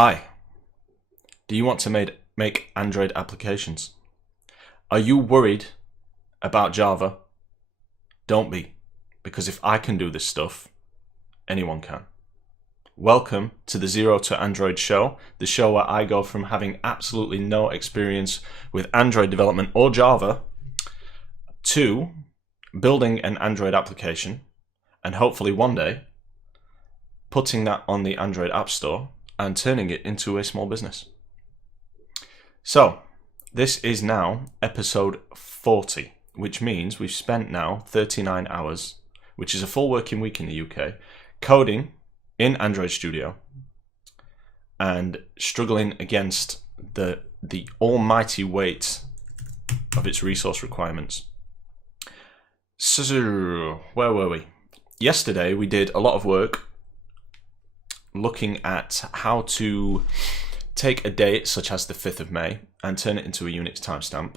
Hi, do you want to make Android applications? Are you worried about Java? Don't be, because if I can do this stuff, anyone can. Welcome to the Zero to Android show, the show where I go from having absolutely no experience with Android development or Java to building an Android application and hopefully one day putting that on the Android App Store and turning it into a small business. So this is now episode 40, which means we've spent now 39 hours, which is a full working week in the UK, coding in Android Studio and struggling against the almighty weight of its resource requirements. So where were we? Yesterday we did a lot of work looking at how to take a date such as the 5th of May and turn it into a Unix timestamp.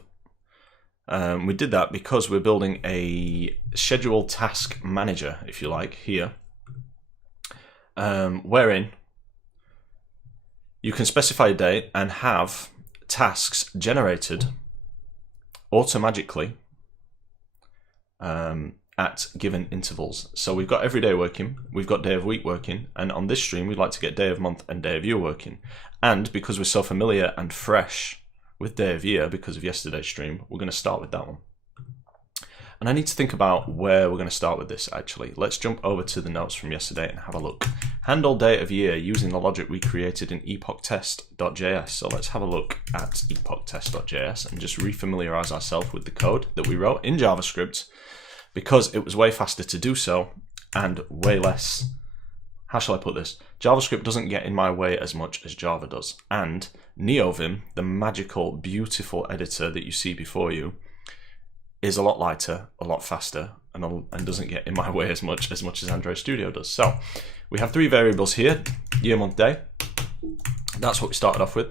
We did that because we're building a schedule task manager, if you like, here, wherein you can specify a date and have tasks generated automatically at given intervals. So we've got every day working, we've got day of week working, and on this stream we'd like to get day of month and day of year working. And because we're so familiar and fresh with day of year because of yesterday's stream, we're going to start with that one. And I need to think about where we're going to start with this actually. Let's jump over to the notes from yesterday and have a look. Handle day of year using the logic we created in epochtest.js. So let's have a look at epochtest.js and just refamiliarize ourselves with the code that we wrote in JavaScript, because it was way faster to do so and way less, how shall I put this? JavaScript doesn't get in my way as much as Java does. And NeoVim, the magical, beautiful editor that you see before you, is a lot lighter, a lot faster, and doesn't get in my way as much as Android Studio does. So we have three variables here, year, month, day. That's what we started off with.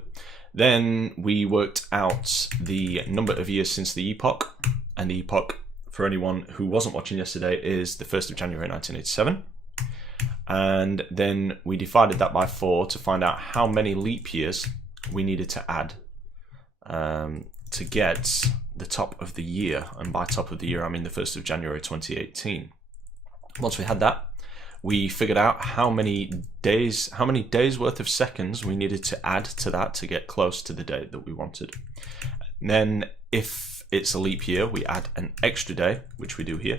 Then we worked out the number of years since the epoch, and the epoch, for anyone who wasn't watching yesterday, is the 1st of January 1987. And then we divided that by 4 to find out how many leap years we needed to add to get the top of the year. And by top of the year, I mean the 1st of January 2018. Once we had that, we figured out how many days worth of seconds we needed to add to that to get close to the date that we wanted. And then if it's a leap year, we add an extra day, which we do here,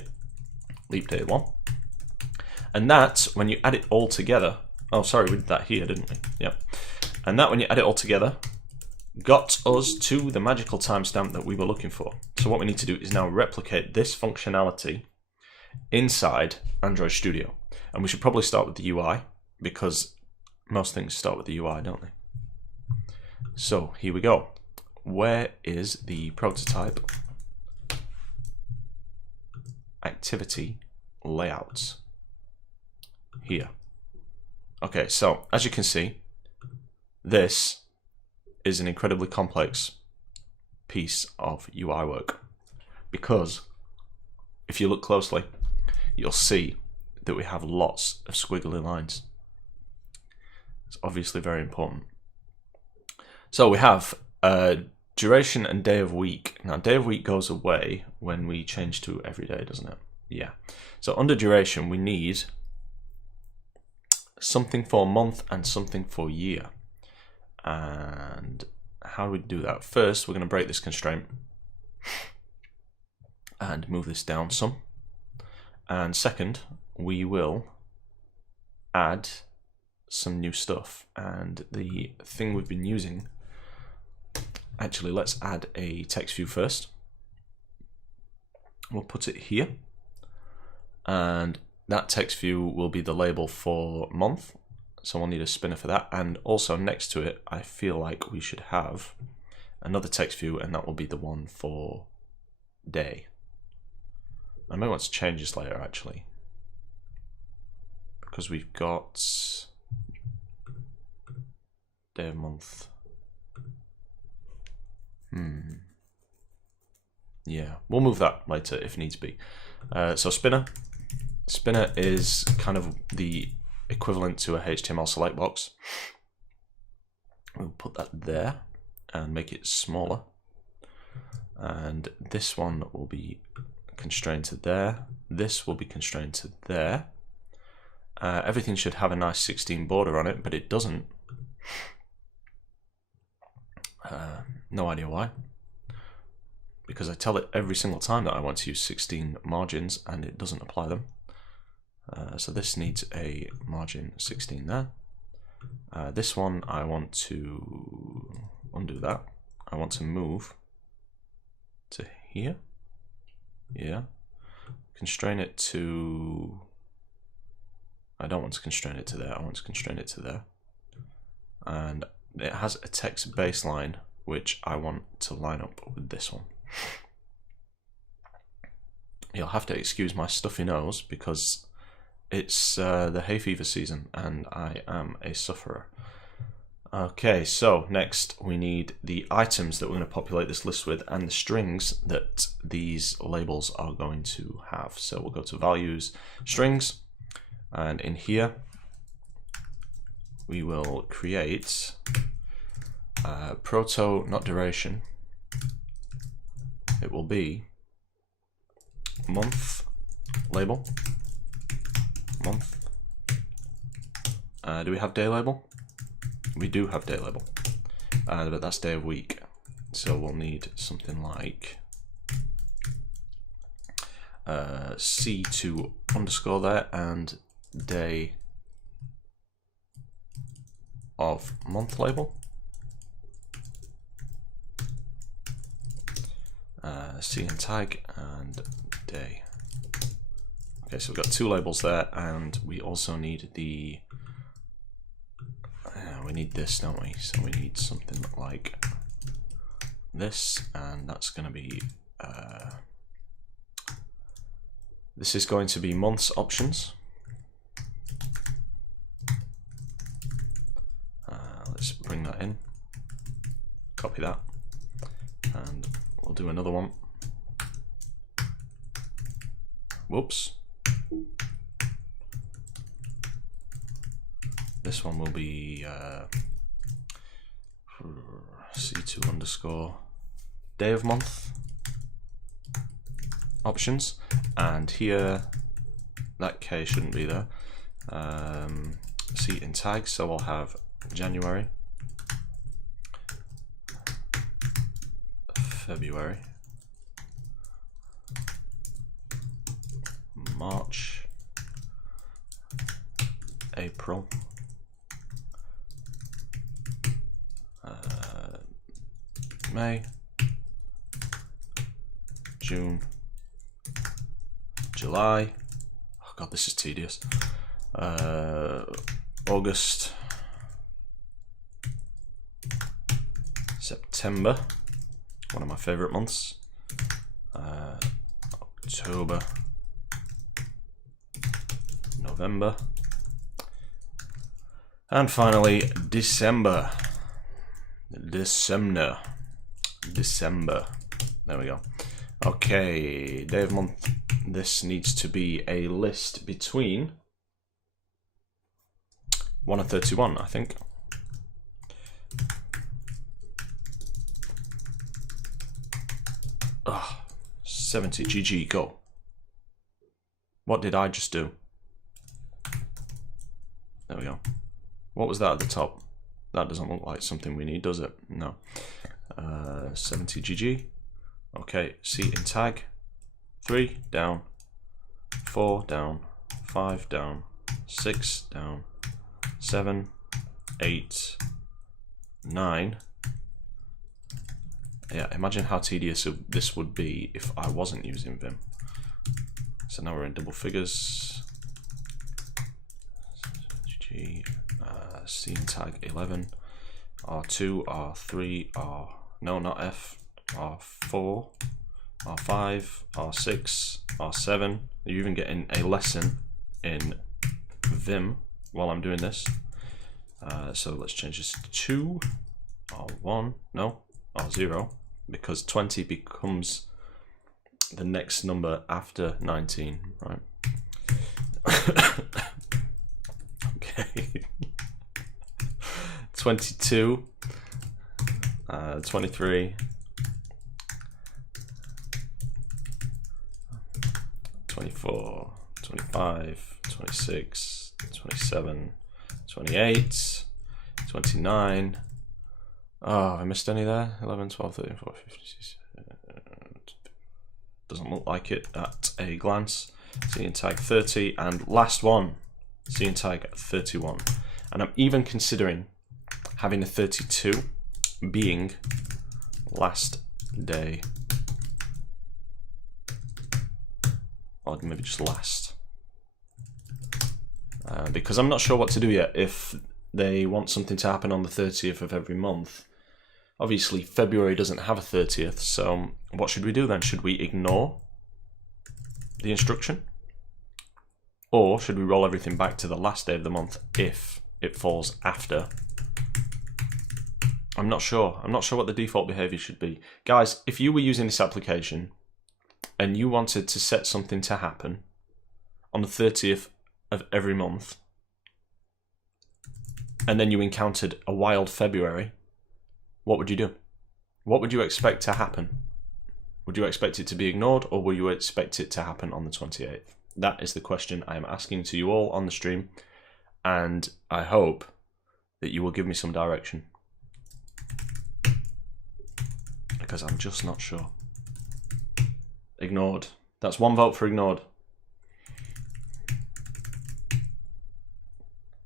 leap day 1. And that, when you add it all together, oh sorry, we did that here, didn't we? Yep. And that, when you add it all together, got us to the magical timestamp that we were looking for. So what we need to do is now replicate this functionality inside Android Studio. And we should probably start with the UI, because most things start with the UI, don't they? So here we go. Where is the prototype activity layout? Here. Okay, so as you can see, this is an incredibly complex piece of UI work, because if you look closely, you'll see that we have lots of squiggly lines. It's obviously very important. So we have duration and day of week. Now, day of week goes away when we change to every day, doesn't it? Yeah. So under duration, we need something for month and something for year. And how do we do that? First, we're going to break this constraint and move this down some. And second, we will add some new stuff. And the thing we've been using, actually, let's add a text view first. We'll put it here. And that text view will be the label for month. So we'll need a spinner for that. And also next to it, I feel like we should have another text view, and that will be the one for day. I may want to change this later actually, because we've got day of month. Yeah, we'll move that later if needs be. So spinner is kind of the equivalent to a HTML select box. We'll put that there and make it smaller. And this one will be constrained to there. This will be constrained to there. Everything should have a nice 16 border on it, but it doesn't. No idea why. Because I tell it every single time that I want to use 16 margins and it doesn't apply them. So this needs a margin 16 there. This one I want to undo that. I want to move to here. Yeah. Constrain it to... I don't want to constrain it to there, I want to constrain it to there. And it has a text baseline which I want to line up with this one. You'll have to excuse my stuffy nose because it's the hay fever season and I am a sufferer. Okay, so next we need the items that we're going to populate this list with and the strings that these labels are going to have. So we'll go to values, strings, and in here we will create proto, not duration. It will be month label, month. Do we have day label? We do have day label, but that's day of week. So we'll need something like C2 underscore there and day of month label. C and tag and day. Okay, so we've got two labels there, and we also need the we need this, don't we? So we need something like this, and that's going to be this is going to be months options. Let's bring that in, copy that, and we'll do another one. Whoops. This one will be C2 underscore day of month options, and here that K shouldn't be there. C in tag, so I'll have January, February, March, April, May, June, July, oh god, this is tedious, August, September, one of my favourite months, October, November, and finally December. December. There we go. Okay, day of month. This needs to be a list between 1 and 31, I think. Ugh, 70 GG, go. What did I just do? There we go. What was that at the top? That doesn't look like something we need, does it? No. 70 GG. Okay, C in tag. 3 down, 4 down, 5 down, 6 down, 7, 8, 9. Yeah, imagine how tedious this would be if I wasn't using Vim. So now we're in double figures. GG. C in tag 11, R2, R3, R, no, not F, R4, R5, R6, R7. You're even getting a lesson in Vim while I'm doing this. So let's change this to 2, R1, no, R0, because 20 becomes the next number after 19, right? Okay. 22, 23, 24, 25, 26, 27, 28, 29. Oh, have I missed any there? 11, 12, 13, 14, 15, 16. Doesn't look like it at a glance. Seeing tag 30, and last one, seeing tag 31. And I'm even considering having a 32 being last day, or maybe just last, because I'm not sure what to do yet. If they want something to happen on the 30th of every month, obviously February doesn't have a 30th, so what should we do then? Should we ignore the instruction, or should we roll everything back to the last day of the month if it falls after? I'm not sure. I'm not sure what the default behavior should be. Guys, if you were using this application and you wanted to set something to happen on the 30th of every month, and then you encountered a wild February, what would you do? What would you expect to happen? Would you expect it to be ignored, or will you expect it to happen on the 28th? That is the question I am asking to you all on the stream, and I hope that you will give me some direction, because I'm just not sure. Ignored. That's one vote for ignored.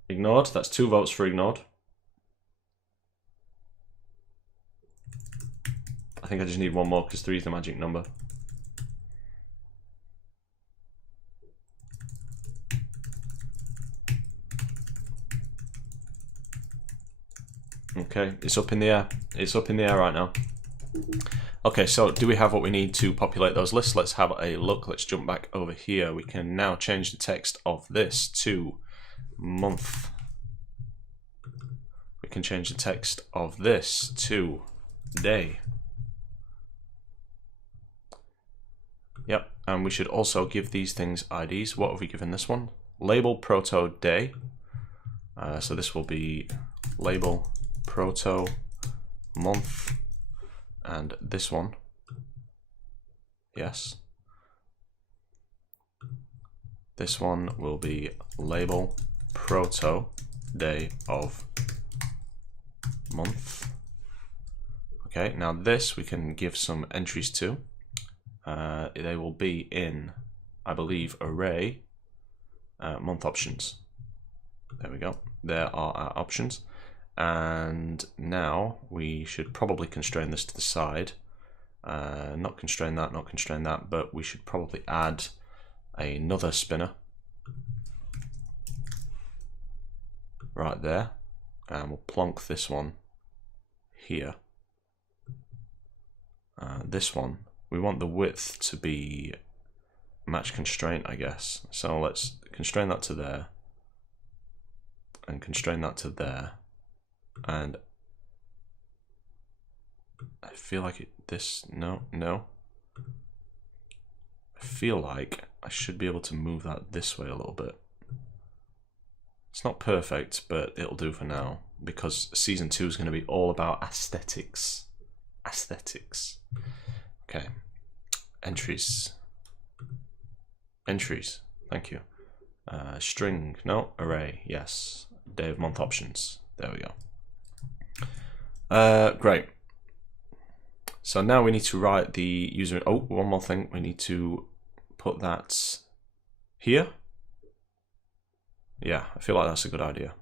Ignored. That's 2 votes for ignored. I think I just need one more because 3 is the magic number. Okay, it's up in the air. It's up in the air right now. Okay, so do we have what we need to populate those lists? Let's have a look. Let's jump back over here. We can now change the text of this to month. We can change the text of this to day. Yep, and we should also give these things IDs. What have we given this one? Label proto day. So this will be label proto month, and this one, yes, this one will be label proto day of month. Okay, now this we can give some entries to. They will be in, I believe, array month options. There we go. There are our options. And now we should probably constrain this to the side. Not constrain that, but we should probably add another spinner right there. And we'll plonk this one here. This one, we want the width to be match constraint, I guess. So let's constrain that to there, and constrain that to there. And I feel like no. I feel like I should be able to move that this way a little bit. It's not perfect, but it'll do for now, because season 2 is going to be all about aesthetics. Aesthetics. Okay. Entries. Entries. Thank you. String. No. Array. Yes. Day of month options. There we go. Great. So now we need to write the user. Oh, one more thing. We need to put that here. Yeah, I feel like that's a good idea.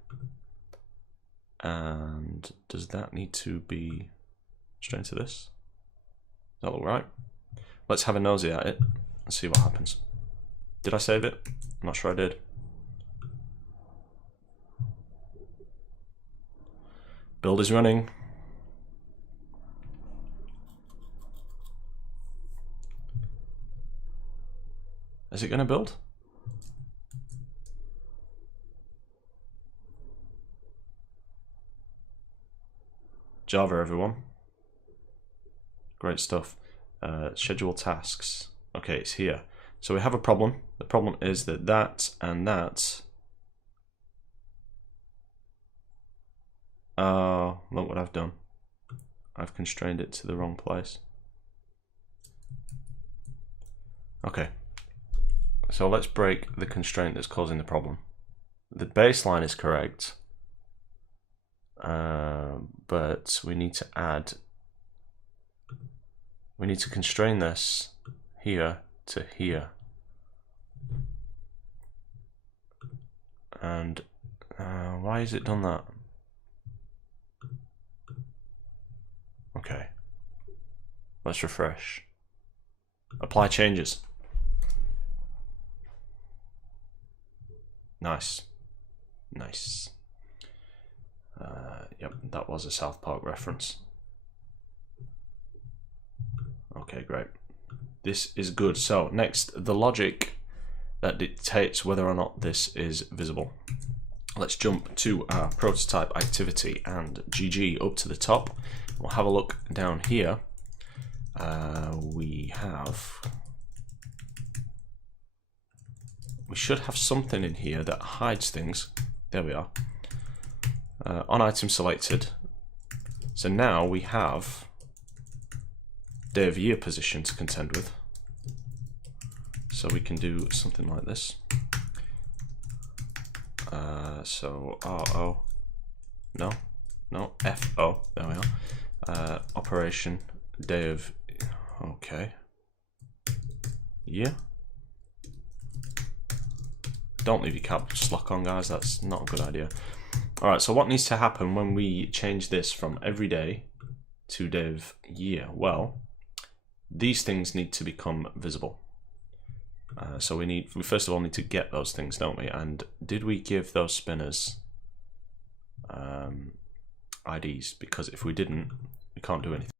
And does that need to be straight to this? Does that look right? Let's have a nosy at it and see what happens. Did I save it? I'm not sure I did. Build is running. Is it going to build? Java, everyone. Great stuff. Schedule tasks. Okay, it's here. So we have a problem. The problem is that that and that Oh, look what I've done. I've constrained it to the wrong place. Okay, so let's break the constraint that's causing the problem. The baseline is correct, but we need to constrain this here to here. And why has it done that? Okay, let's refresh. Apply changes. Nice. Nice. Yep, that was a South Park reference. Okay, great. This is good. So next, the logic that dictates whether or not this is visible. Let's jump to our prototype activity and GG up to the top. We'll have a look down here. We should have something in here that hides things. There we are. On item selected. So now we have day of year position to contend with. So we can do something like this. So RO, no, FO, there we are. Operation day of, okay, year. Don't leave your caps lock on, guys, that's not a good idea. Alright, so what needs to happen when we change this from everyday to day of year? Well, these things need to become visible. So we first of all need to get those things, don't we? And did we give those spinners IDs? Because if we didn't, we can't do anything.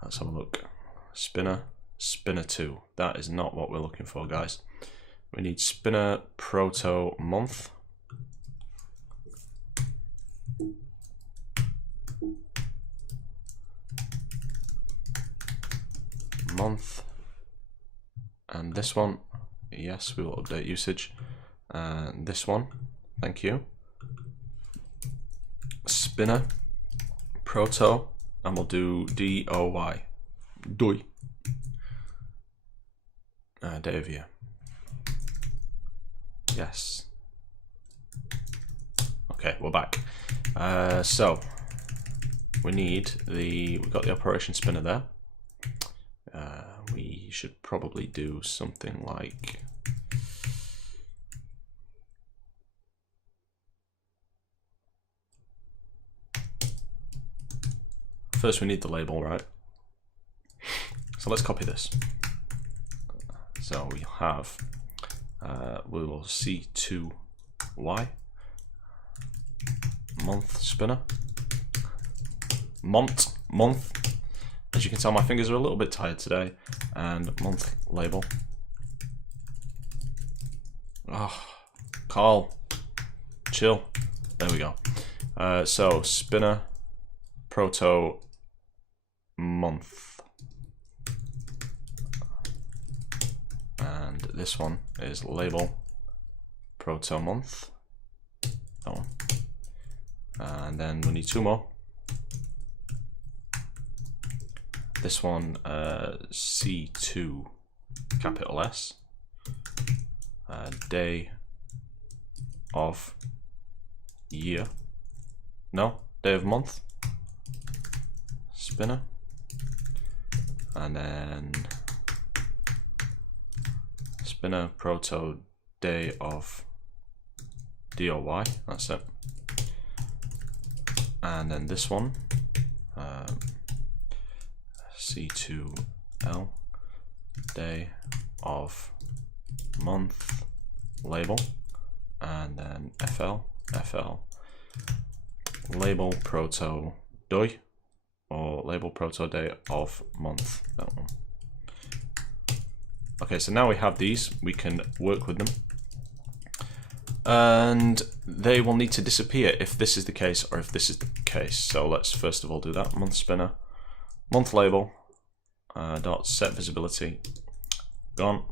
Let's have a look. Spinner, spinner 2. That is not what we're looking for, guys. We need spinner proto month. Month. And this one, yes, we will update usage. And this one, thank you. Spinner, proto, and we'll do DOY. DOY. Day of year. Yes. Okay, we're back. So we've got the operation spinner there. We should probably do something like first we need the label, right? So let's copy this. So we have we will C2Y month spinner month. As you can tell, my fingers are a little bit tired today. And month label. Oh, Carl, chill. There we go. So spinner proto month. And this one is label proto month. That one. And then we need two more. This one, C2 capital S, day of year, no, day of month, spinner, and then spinner proto day of DOY, that's it, and then this one, C2L day of month label, and then FL label proto DOY, or label proto day of month, that one. Okay, so now we have these, we can work with them, and they will need to disappear if this is the case or if this is the case. So let's first of all do that. Month spinner, month label, dot set visibility, gone.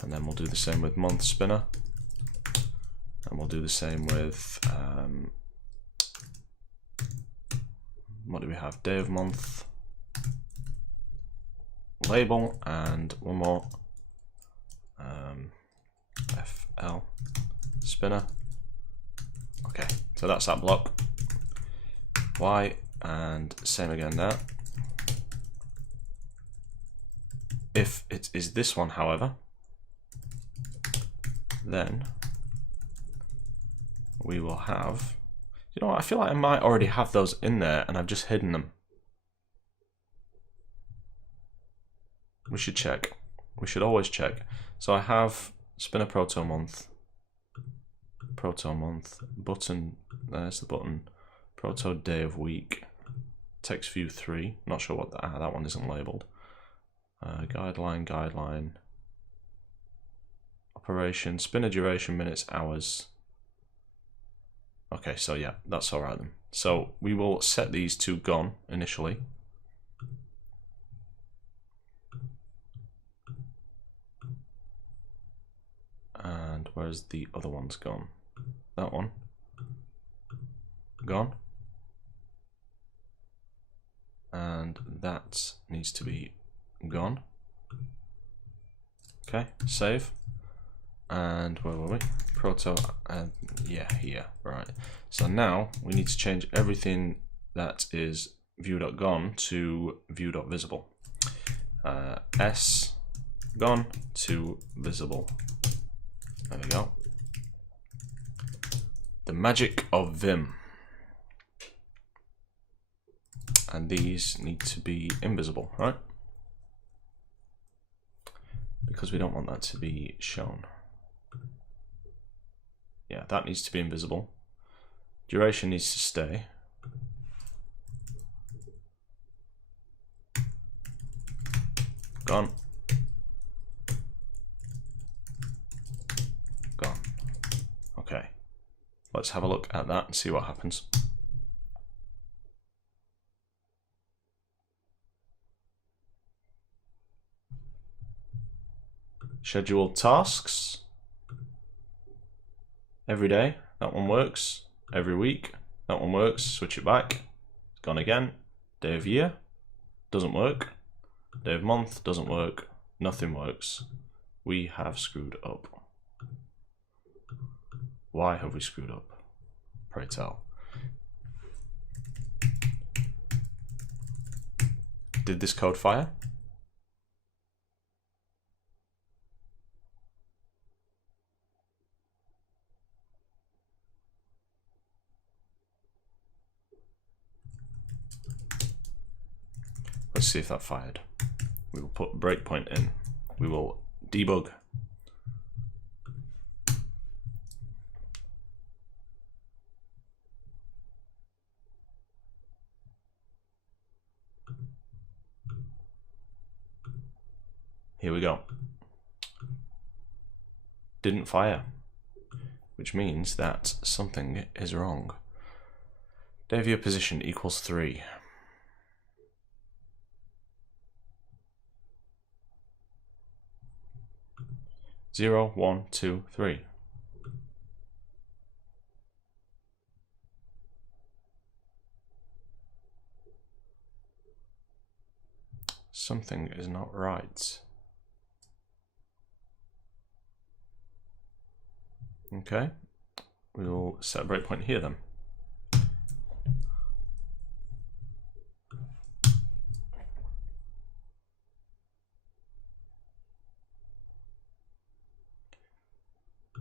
And then we'll do the same with month spinner. And we'll do the same with, what do we have? Day of month, label, and one more, FL spinner. Okay, so that's that block. Y, and same again there. If it is this one, however, then we will have, you know what, I feel like I might already have those in there and I've just hidden them. We should check. We should always check. So I have spinner proto month, button, there's the button, proto day of week, text view 3, not sure what that one isn't labeled. Guideline, operation, spinner duration, minutes, hours. Okay, so yeah, that's all right then. So we will set these to gone initially. And where's the other ones gone? That one. Gone. And that needs to be gone. Okay, save. And where were we? Proto, yeah, here, right. So now we need to change everything that is view.gone to view.visible. S gone to visible. There we go. The magic of Vim. And these need to be invisible, right? Because we don't want that to be shown. Yeah, that needs to be invisible. Duration needs to stay. Gone. Gone. Okay. Let's have a look at that and see what happens. Scheduled tasks. Every day, that one works. Every week, that one works. Switch it back. It's gone again. Day of year, doesn't work. Day of month, doesn't work. Nothing works. We have screwed up. Why have we screwed up? Pray tell. Did this code fire? Let's see if that fired. We will put breakpoint in. We will debug. Here we go. Didn't fire, which means that something is wrong. Day of year position equals 3. Zero, 1, 2, 3. Something is not right. Okay, we will set a breakpoint here then.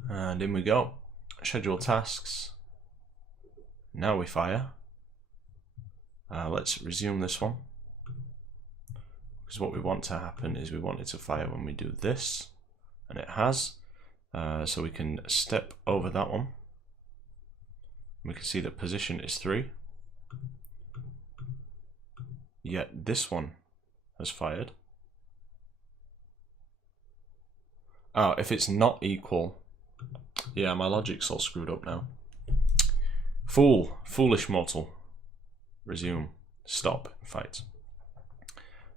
And in we go. Schedule tasks. Now we fire. Let's resume this one. Because what we want to happen is we want it to fire when we do this. And it has. So we can step over that one. We can see that position is 3. Yet this one has fired. Oh, if it's not equal. Yeah, my logic's all screwed up now. Foolish mortal. Resume. Stop. Fight.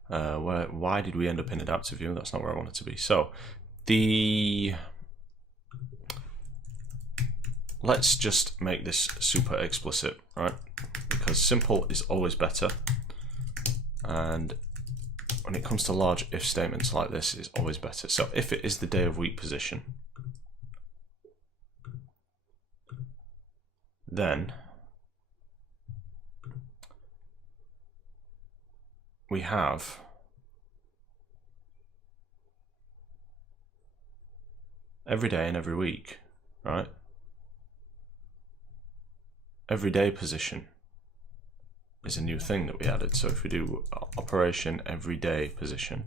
Why did we end up in adaptive view? That's not where I want it to be. So, Let's just make this super explicit, right? Because simple is always better. And when it comes to large if statements like this, it's always better. So if it is the day of week position, then we have every day and every week, right? Every day position is a new thing that we added. So if we do operation every day position,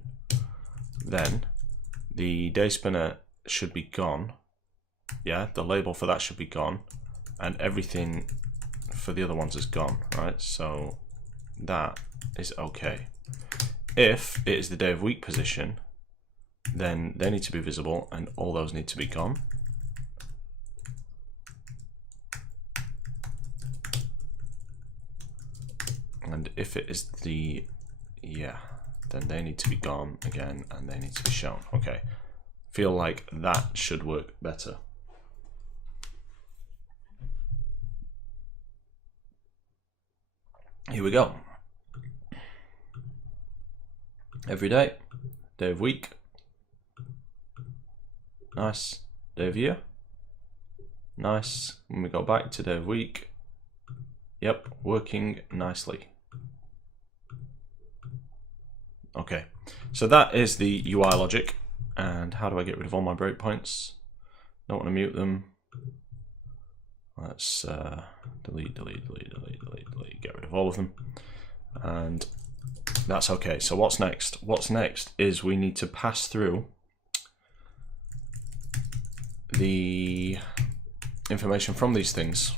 then the day spinner should be gone. Yeah, the label for that should be gone, and everything for the other ones is gone, right? So that is okay. If it is the day of week position, then they need to be visible and all those need to be gone. And if it is the, then they need to be gone again and they need to be shown. Okay, feel like that should work better. Here we go. Every day, day of week, nice. Day of year, nice. When we go back to day of week, yep, working nicely. Okay, so that is the UI logic. And how do I get rid of all my breakpoints? Don't want to mute them. Let's delete, get rid of all of them. And that's okay. So what's next? What's next is we need to pass through the information from these things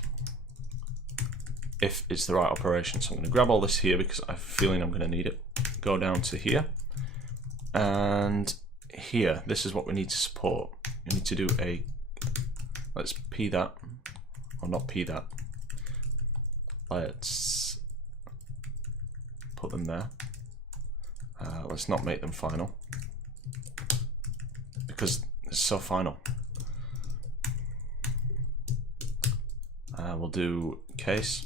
if it's the right operation. So I'm going to grab all this here because I have a feeling I'm going to need it. Go down to here, and here, this is what we need to support. We need to do a, let's p that, or not p that, let's put them there. Let's not make them final because it's so final. We'll do case,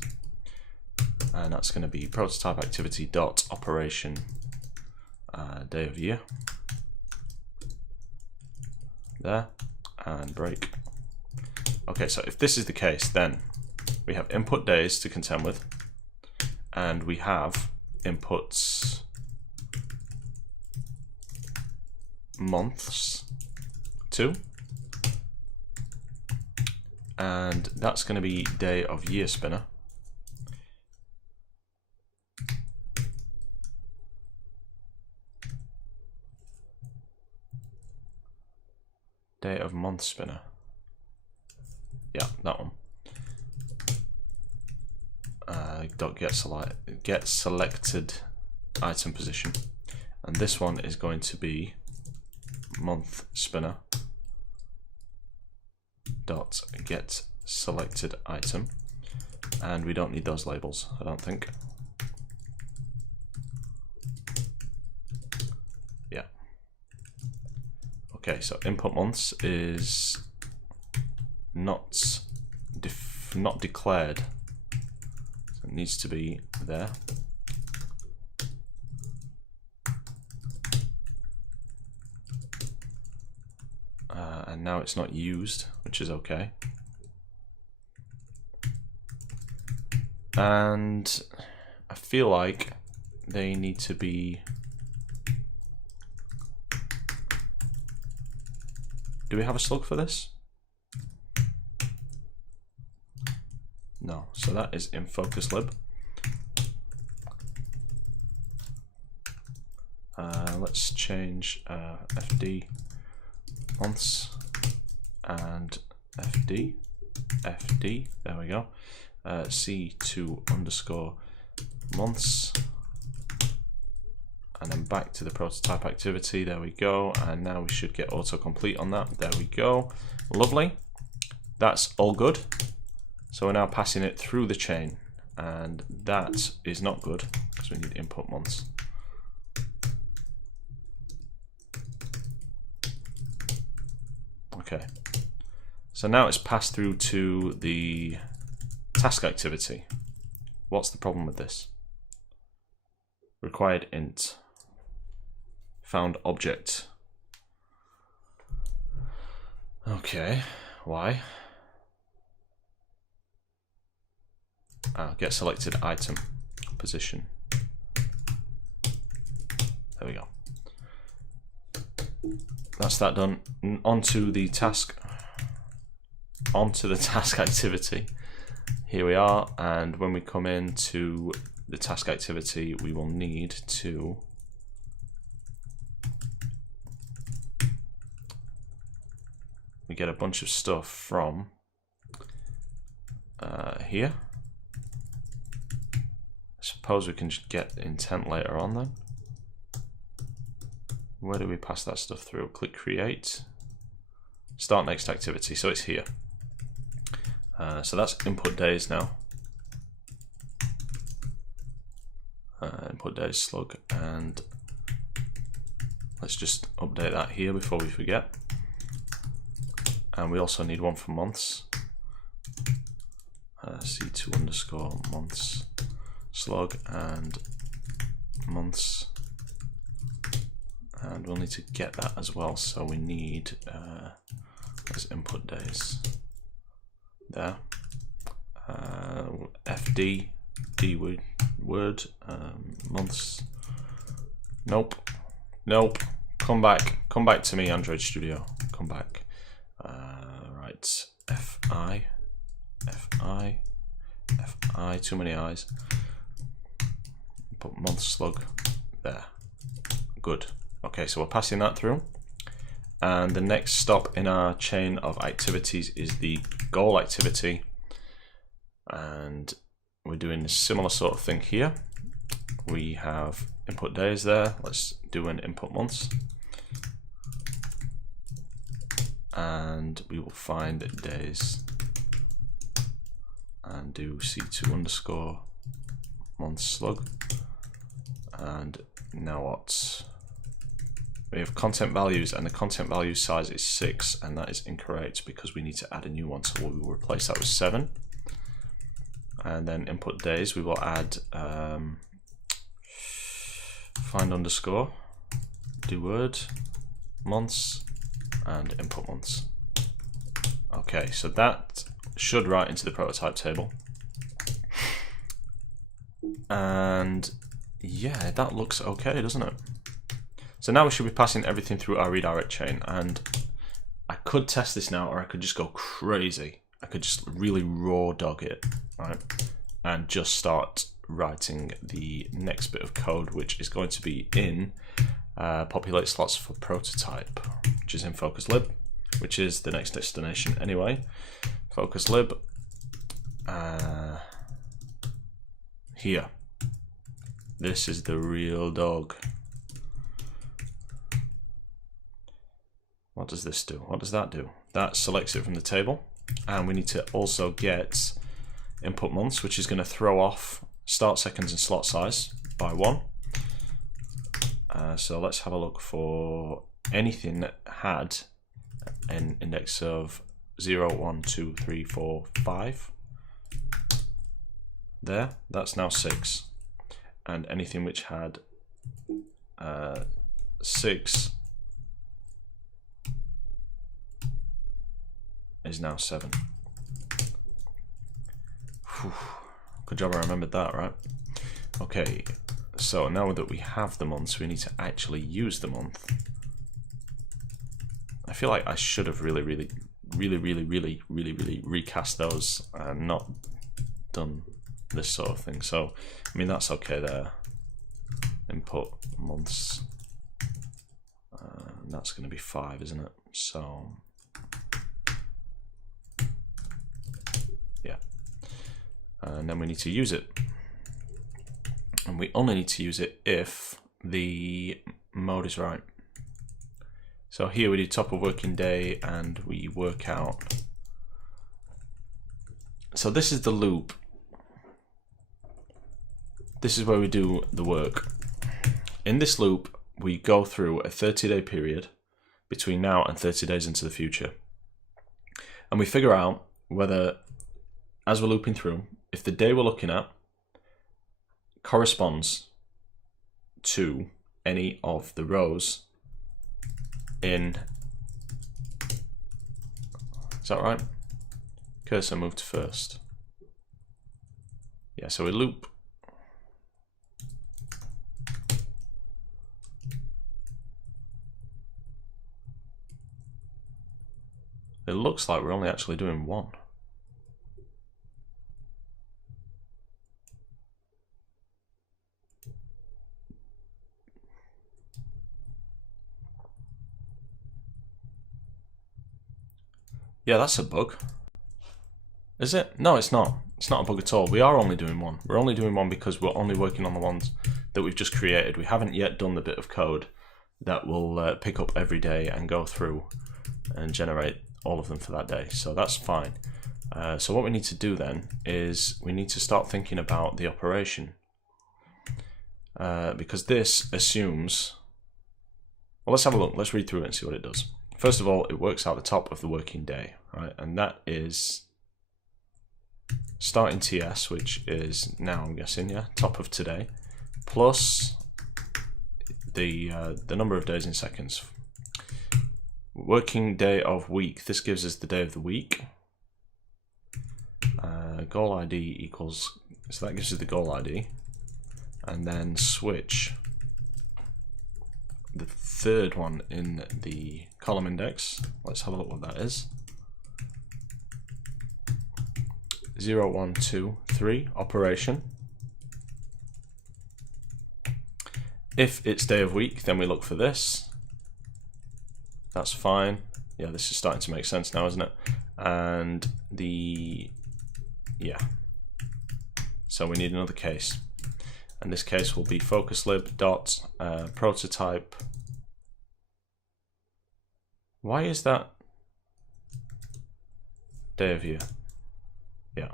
and that's going to be prototype activity dot operation day of year there, and break. Okay, so if this is the case, then we have input days to contend with, and we have inputs months too, and that's going to be day of year spinner. Day of month spinner. Yeah, that one. Dot get selected item position, and this one is going to be month spinner dot get selected item, and we don't need those labels, I don't think. Yeah. Okay, so input months is not declared, so it needs to be there. And now it's not used, which is okay. And I feel like they need to be, do we have a slug for this? No, so that is in focus lib. Let's change FD months and FD, there we go. C2 underscore months, and then back to the prototype activity, there we go, and now we should get autocomplete on that, there we go, lovely, that's all good. So we're now passing it through the chain, and that is not good because we need input months. Okay. So now it's passed through to the task activity. What's the problem with this? Required int. Found object. Okay, why? Get selected item position. There we go. That's that done. Onto the task activity. Here we are, and when we come into the task activity, we will need to get a bunch of stuff from here. I suppose we can just get intent later on then. Where do we pass that stuff through? Click create, start next activity, so it's here. So that's input days now. Input days slug, and let's just update that here before we forget. And we also need one for months. C2 underscore months slug and months, and we'll need to get that as well. So we need there's input days there. FD D word months. Nope. Come back to me, Android Studio. Come back. Right. FI. Too many I's. Put month slug there. Good. Okay, so we're passing that through. And the next stop in our chain of activities is the goal activity. And we're doing a similar sort of thing here. We have input days there. Let's do an input months. And we will find days and do C2 underscore month slug. And now what? We have content values, and the content value size is 6, and that is incorrect because we need to add a new one, so we will replace that with 7. And then input days, we will add find underscore, do word, months, and input months. Okay, so that should write into the prototype table. And yeah, that looks okay, doesn't it? So now we should be passing everything through our redirect chain, and I could test this now, or I could just go crazy. I could just really raw dog it, right? And just start writing the next bit of code, which is going to be in populate slots for prototype, which is in focus lib, which is the next destination anyway. Focus lib here. This is the real dog. What does this do? What does that do? That selects it from the table, and we need to also get input months, which is going to throw off start seconds and slot size by 1. So let's have a look for anything that had an index of 0, 1, 2, 3, 4, 5. There, that's now 6. And anything which had 6 is now 7. Whew. Good job I remembered that, right? Okay, so now that we have the months, we need to actually use the month. I feel like I should have really recast those and not done this sort of thing. So, I mean, that's okay there. Input months. That's going to be 5, isn't it? So, yeah. And then we need to use it. And we only need to use it if the mode is right. So here we do top of working day and we work out. So this is the loop. This is where we do the work. In this loop, we go through a 30-day period between now and 30 days into the future. And we figure out whether, as we're looping through, if the day we're looking at corresponds to any of the rows in, is that right? Cursor move to first. Yeah, so we loop. It looks like we're only actually doing one. Yeah, that's a bug. Is it? No, it's not. It's not a bug at all. We are only doing one. We're only doing one because we're only working on the ones that we've just created. We haven't yet done the bit of code that will pick up every day and go through and generate all of them for that day. So that's fine. So what we need to do then is we need to start thinking about the operation. Because this assumes, well, let's have a look. Let's read through it and see what it does. First of all, it works out the top of the working day, right? And that is starting TS, which is now, I'm guessing, yeah, top of today, plus the number of days in seconds. Working day of week, this gives us the day of the week. Goal ID equals, so that gives us the goal ID. And then switch the third one in the column index. Let's have a look what that is. 0, 1, 2, 3 operation. If it's day of week, then we look for this. That's fine. Yeah, this is starting to make sense now, isn't it? And yeah. So we need another case. And this case will be focuslib dot prototype. Why is that day of year? Yeah.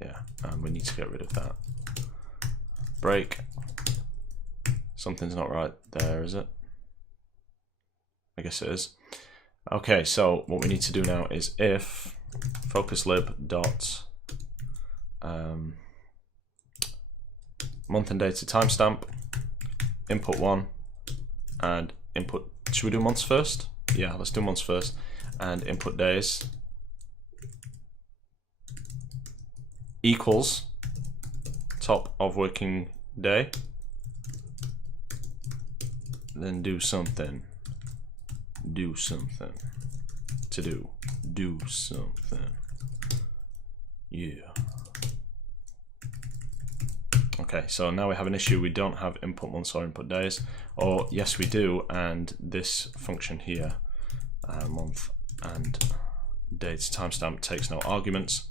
Yeah, and we need to get rid of that. Break. Something's not right there, is it? I guess it is. Okay, so what we need to do now is if focuslib dot month and day to timestamp, input 1, and input, should we do months first? Yeah, let's do months first, and input days equals top of working day, then do something to do something, yeah. Okay, so now we have an issue. We don't have input months or input days, or yes we do, and this function here, month and day to timestamp, takes no arguments,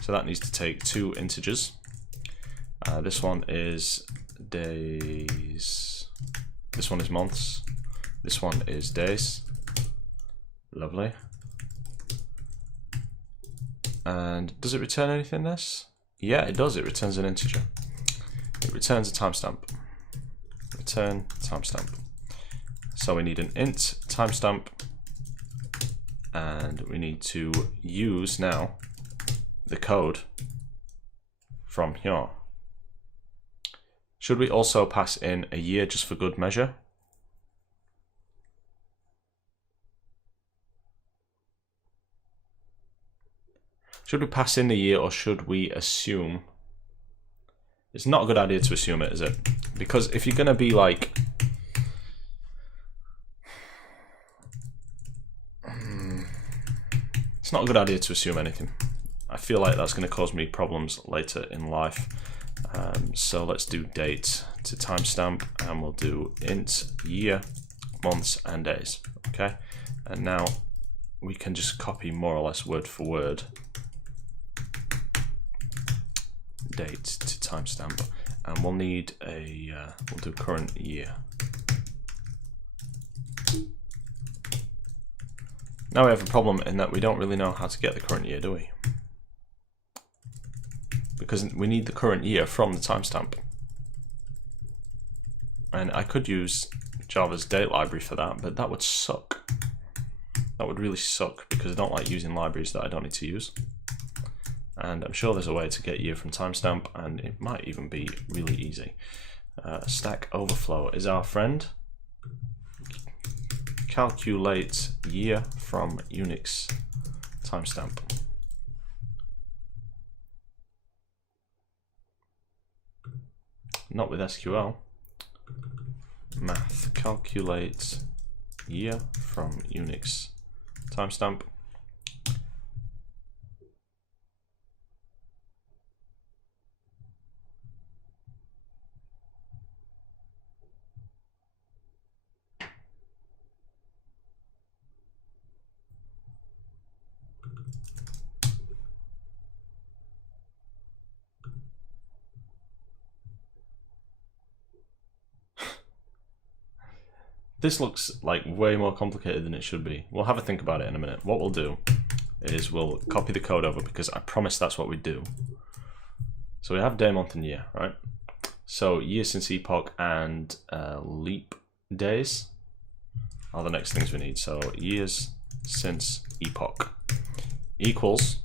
so that needs to take 2 integers. This one is days, this one is months, this one is days. Lovely. And does it return anything, this? Yeah, it does. It returns an integer. It returns a timestamp. Return timestamp. So we need an int timestamp, and we need to use now the code from here. Should we also pass in a year just for good measure? Should we pass in the year, or should we assume? It's not a good idea to assume it, is it? Because if you're going to be like, it's not a good idea to assume anything. I feel like that's going to cause me problems later in life. So let's do date to timestamp, and we'll do int year, months and days. Okay, and now we can just copy more or less word for word date to timestamp, and we'll need a we'll do current year. Now we have a problem in that we don't really know how to get the current year, do we? Because we need the current year from the timestamp, and I could use Java's date library for that, but that would suck. That would really suck because I don't like using libraries that I don't need to use. And I'm sure there's a way to get year from timestamp, and it might even be really easy. Stack Overflow is our friend. Calculate year from Unix timestamp. Not with SQL. Math. Calculate year from Unix timestamp. This looks like way more complicated than it should be. We'll have a think about it in a minute. What we'll do is we'll copy the code over because I promise that's what we do. So we have day, month, and year, right? So year since epoch and leap days are the next things we need. So years since epoch equals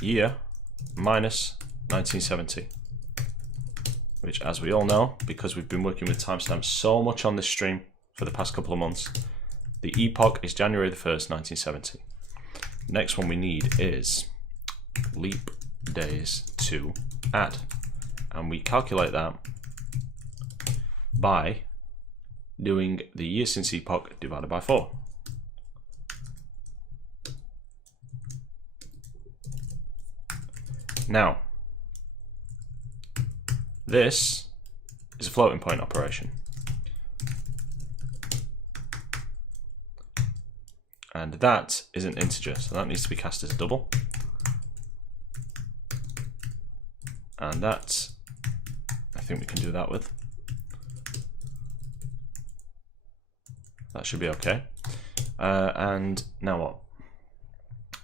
year minus 1970. Which, as we all know, because we've been working with timestamps so much on this stream for the past couple of months, the epoch is January the 1st, 1970. Next one we need is leap days to add. And we calculate that by doing the year since epoch divided by 4. Now, this is a floating point operation. And that is an integer, so that needs to be cast as a double. And that, I think we can do that with. That should be okay. And now what?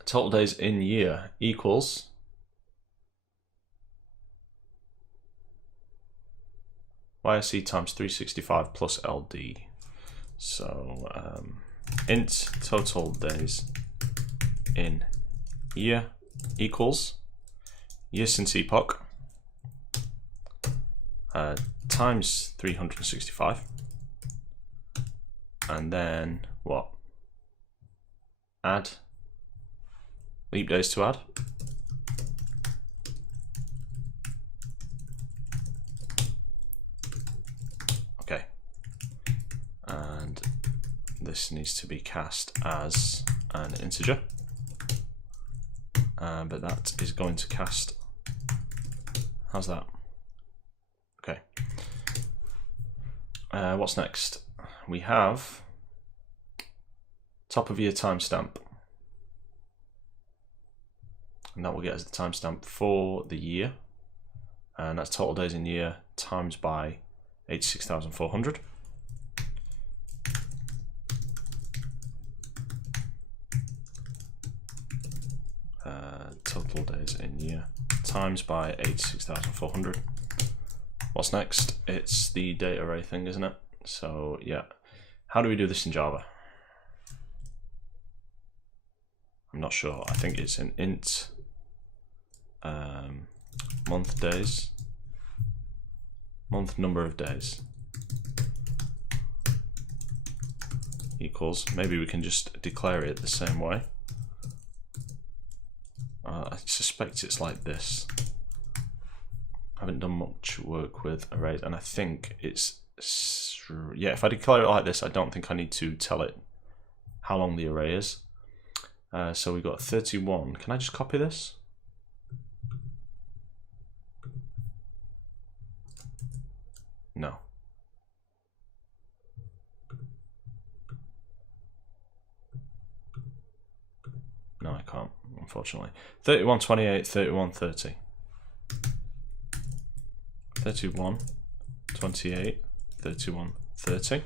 Total days in year equals YSC times 365 plus LD. So int total days in year equals year since epoch times 365, and then what? Add leap days to add. Okay, and this needs to be cast as an integer, but that is going to cast. How's that? Okay. What's next? We have top of year timestamp, and that will get us the timestamp for the year, and that's total days in year times by 86,400. Total days in year times by 86,400. What's next? It's the data array thing, isn't it? So yeah, how do we do this in Java? I'm not sure. I think it's an int month days, month number of days equals, maybe we can just declare it the same way. I suspect it's like this. I haven't done much work with arrays, and I think it's, yeah, if I declare it like this, I don't think I need to tell it how long the array is. So we've got 31. Can I just copy this? No. No, I can't, unfortunately. 31, 28, 31, 30. 31, 28, 31, 30.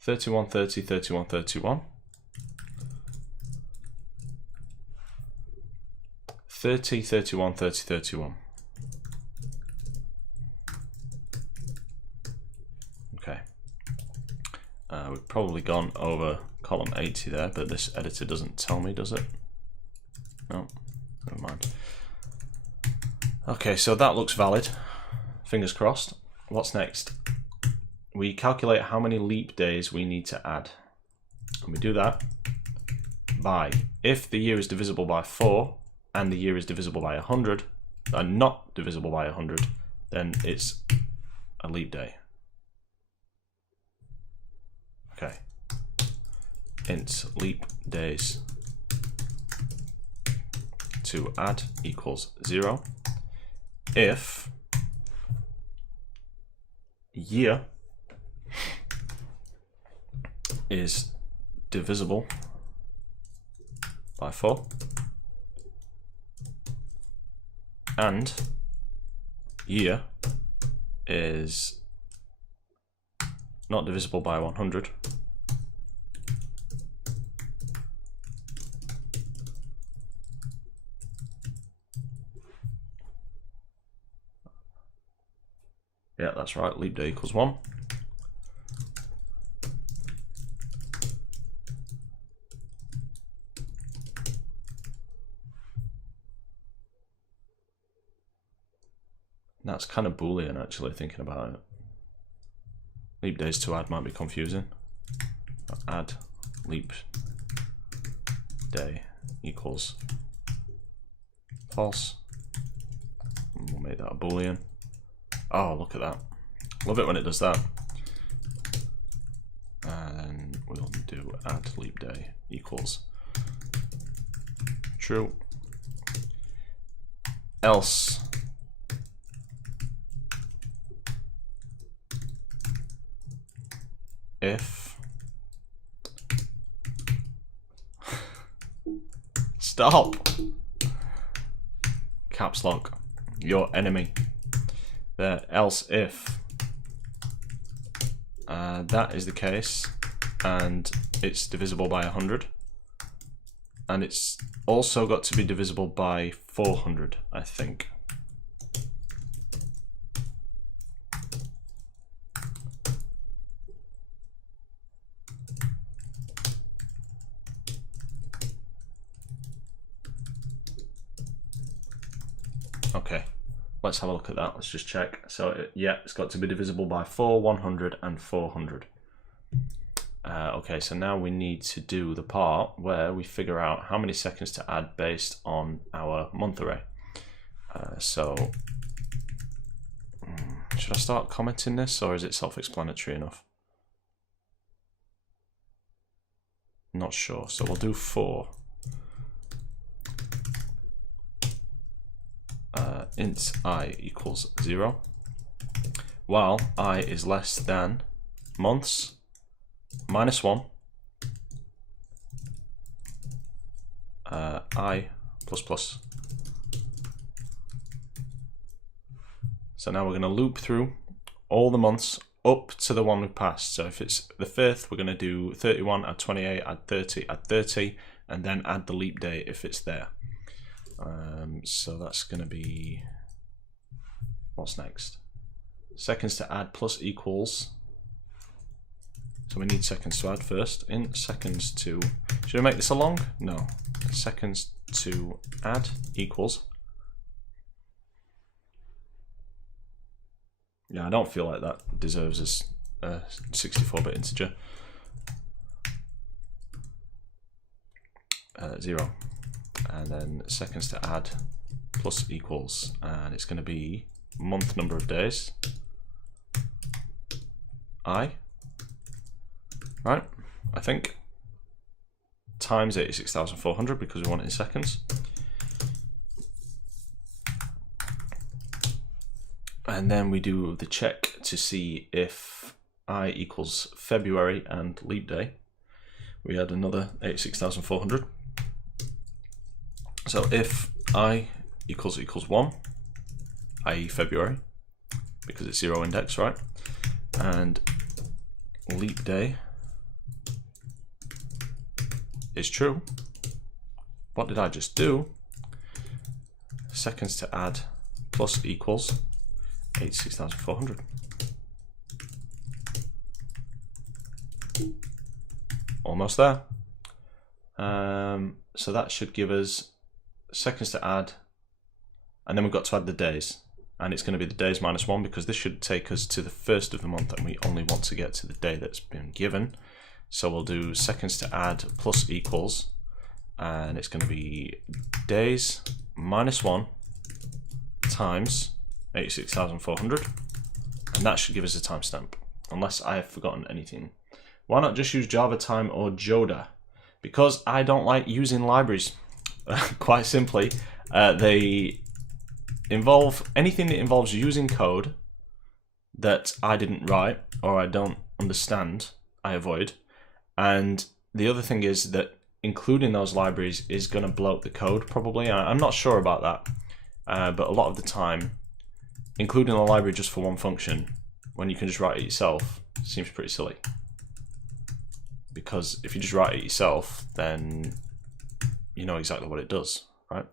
31, 30, 31, 31. 30, 31, 30, 31. Okay. We've probably gone over column 80 there, but this editor doesn't tell me, does it? No, never mind. Okay, so that looks valid. Fingers crossed. What's next? We calculate how many leap days we need to add. And we do that by, if the year is divisible by 4 and the year is divisible by 100, and not divisible by 100, then it's a leap day. Okay. Int leap days to add equals 0 if year is divisible by 4 and year is not divisible by 100. Yeah, that's right, leap day equals 1. That's kind of Boolean, actually, thinking about it. Leap days to add might be confusing. Add leap day equals false. And we'll make that a Boolean. Oh, look at that. Love it when it does that. And then we'll do add leap day equals true. Else if stop caps lock your enemy there, else if that is the case and it's divisible by 100 and it's also got to be divisible by 400, I think. Okay, let's have a look at that. Let's just check. So yeah, it's got to be divisible by 4, 100 and 400. Okay, so now we need to do the part where we figure out how many seconds to add based on our month array. So should I start commenting this, or is it self-explanatory enough? Not sure, so we'll do 4. Int I equals 0, while I is less than months minus 1, I plus plus. So now we're going to loop through all the months up to the one we passed. So if it's the 5th, we're going to do 31, add 28, add 30, add 30, and then add the leap day if it's there. So that's going to be, what's next? Seconds to add plus equals. So we need seconds to add first. Int seconds to, should I make this a long? No. Seconds to add equals. Yeah, I don't feel like that deserves a 64-bit integer. 0. And then seconds to add plus equals, and it's going to be month number of days, I, right, I think, times 86,400 because we want it in seconds. And then we do the check to see if I equals February and leap day. We add another 86,400. So if I equals 1, i.e. February, because it's 0 index, right? And leap day is true. What did I just do? Seconds to add plus equals 86,400. almost there. So that should give us seconds to add, and then we've got to add the days, and it's going to be the days minus 1 because this should take us to the first of the month, and we only want to get to the day that's been given. So we'll do seconds to add plus equals, and it's going to be days minus 1 times 86,400, and that should give us a timestamp, unless I have forgotten anything. Why not just use Java time or Joda? Because I don't like using libraries. Quite simply, they involve anything that involves using code that I didn't write or I don't understand, I avoid. And the other thing is that including those libraries is going to bloat the code probably. I'm not sure about that, but a lot of the time, including a library just for one function when you can just write it yourself seems pretty silly. Because if you just write it yourself, then you know exactly what it does, right?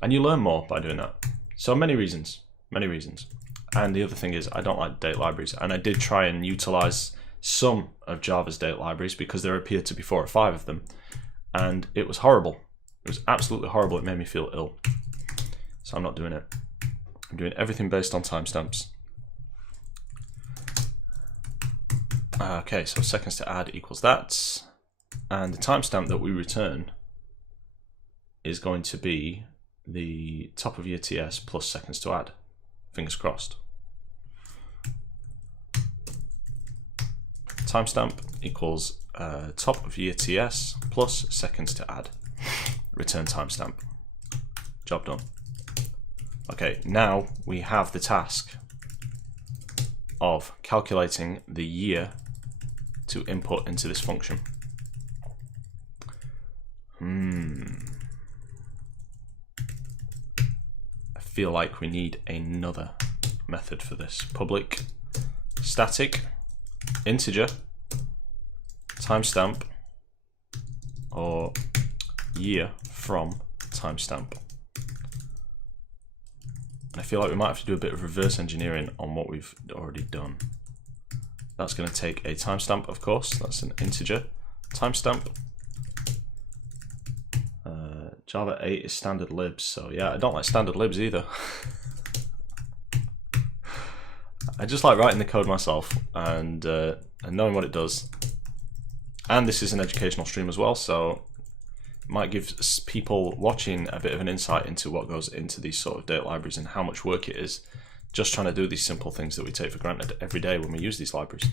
And you learn more by doing that. So many reasons, many reasons. And the other thing is I don't like date libraries, and I did try and utilize some of Java's date libraries because there appeared to be 4 or 5 of them, and it was horrible. It was absolutely horrible. It made me feel ill. So I'm not doing it. I'm doing everything based on timestamps. Okay, so seconds to add equals that, and the timestamp that we return is going to be the top of year TS plus seconds to add. Fingers crossed. Timestamp equals top of year TS plus seconds to add. Return timestamp. Job done. Okay, now we have the task of calculating the year to input into this function. I feel like we need another method for this. Public static integer timestamp or year from timestamp. And I feel like we might have to do a bit of reverse engineering on what we've already done. That's going to take a timestamp, of course. That's an integer timestamp. Java 8 is standard libs, so yeah, I don't like standard libs either. I just like writing the code myself and knowing what it does. And this is an educational stream as well, so it might give people watching a bit of an insight into what goes into these sort of date libraries and how much work it is just trying to do these simple things that we take for granted every day when we use these libraries.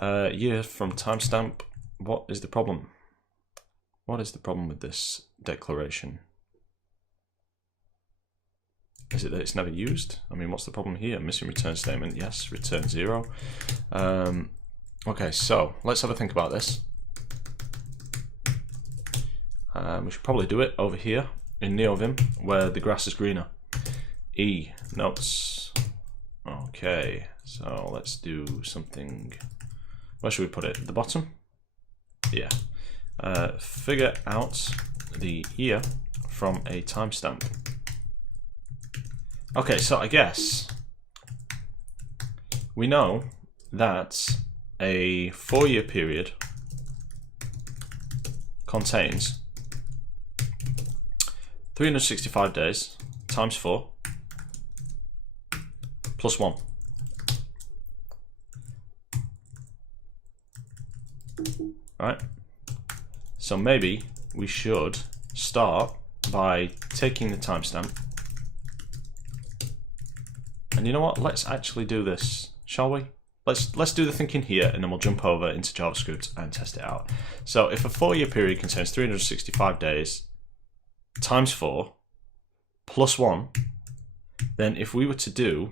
Year from timestamp. What is the problem? What is the problem with this declaration? Is it that it's never used? I mean, what's the problem here? Missing return statement. Yes, return 0. Okay, so let's have a think about this. We should probably do it over here in NeoVim where the grass is greener. E, notes. Okay, so let's do something. Where should we put it? At the bottom? Yeah. Figure out the year from a timestamp. Okay, so I guess we know that a 4-year period contains 365 days times 4 plus 1. Right? So maybe we should start by taking the timestamp. And you know what? Let's actually do this, shall we? Let's do the thinking here, and then we'll jump over into JavaScript and test it out. So if a 4-year period contains 365 days times 4 plus 1, then if we were to do,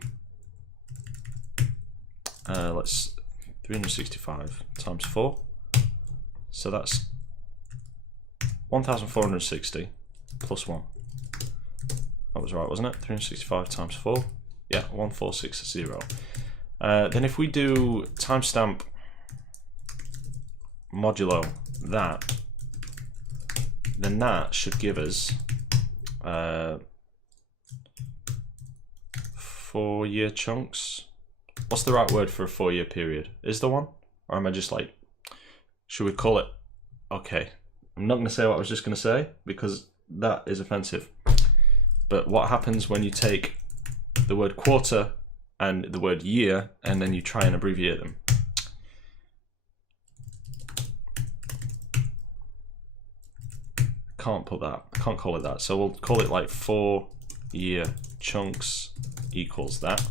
let's 365 times 4, so that's 1460 plus 1. That was right, wasn't it? 365 times 4. Yeah, 1460. Then if we do timestamp modulo that, then that should give us 4-year chunks. What's the right word for a 4-year period? Is there one? Or am I just like Should we call it? Okay, I'm not going to say what I was just going to say because that is offensive. But what happens when you take the word quarter and the word year and then you try and abbreviate them? Can't put that. I can't call it that. So we'll call it like 4 year chunks equals that.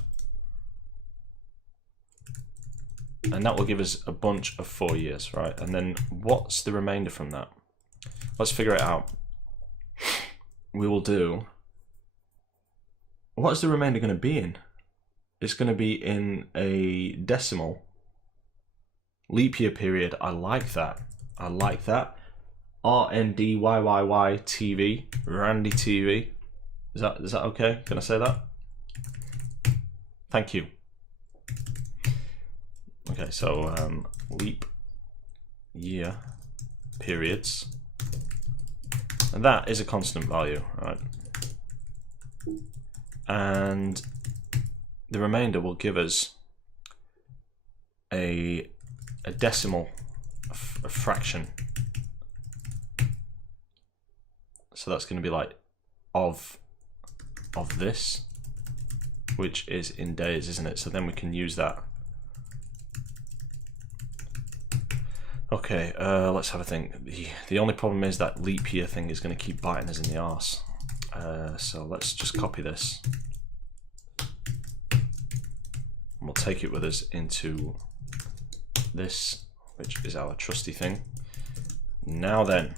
And that will give us a bunch of 4 years, right? And then what's the remainder from that? Let's figure it out. We will do, what is the remainder going to be in? It's going to be in a decimal. Leap year period, I like that. I like that. RNDYYY TV, Randy TV. Is that okay? Can I say that? Thank you. Okay, so leap year periods, and that is a constant value, right? And the remainder will give us a decimal, a fraction. So that's going to be like of this, which is in days, isn't it? So then we can use that. Okay, let's have a think. The only problem is that leap year thing is going to keep biting us in the arse. So let's just copy this. And we'll take it with us into this, which is our trusty thing. Now then,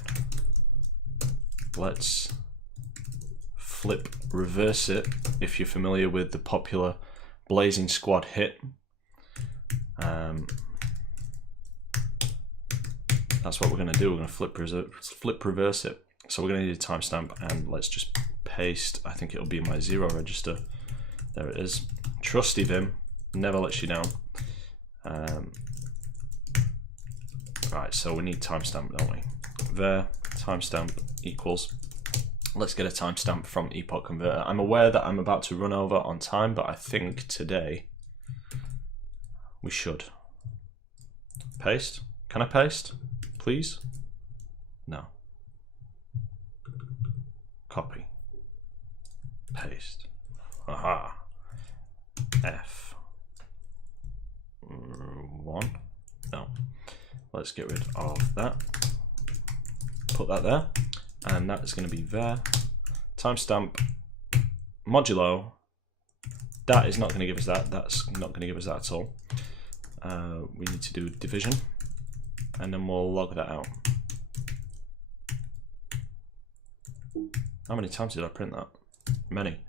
let's flip reverse it, if you're familiar with the popular Blazing Squad hit. That's what we're going to do. We're going to flip reverse it. So we're going to need a timestamp, and let's just paste. I think it'll be my 0 register. There it is. Trusty Vim, never lets you down. Right, so we need timestamp, don't we? There, timestamp equals. Let's get a timestamp from Epoch Converter. I'm aware that I'm about to run over on time, but I think today we should. Paste. Can I paste? Please? No. Copy. Paste. Aha. F1. No. Let's get rid of that. Put that there. And that is going to be there. Timestamp modulo. That is not going to give us that. That's not going to give us that at all. We need to do division. And then we'll log that out. How many times did I print that? Many.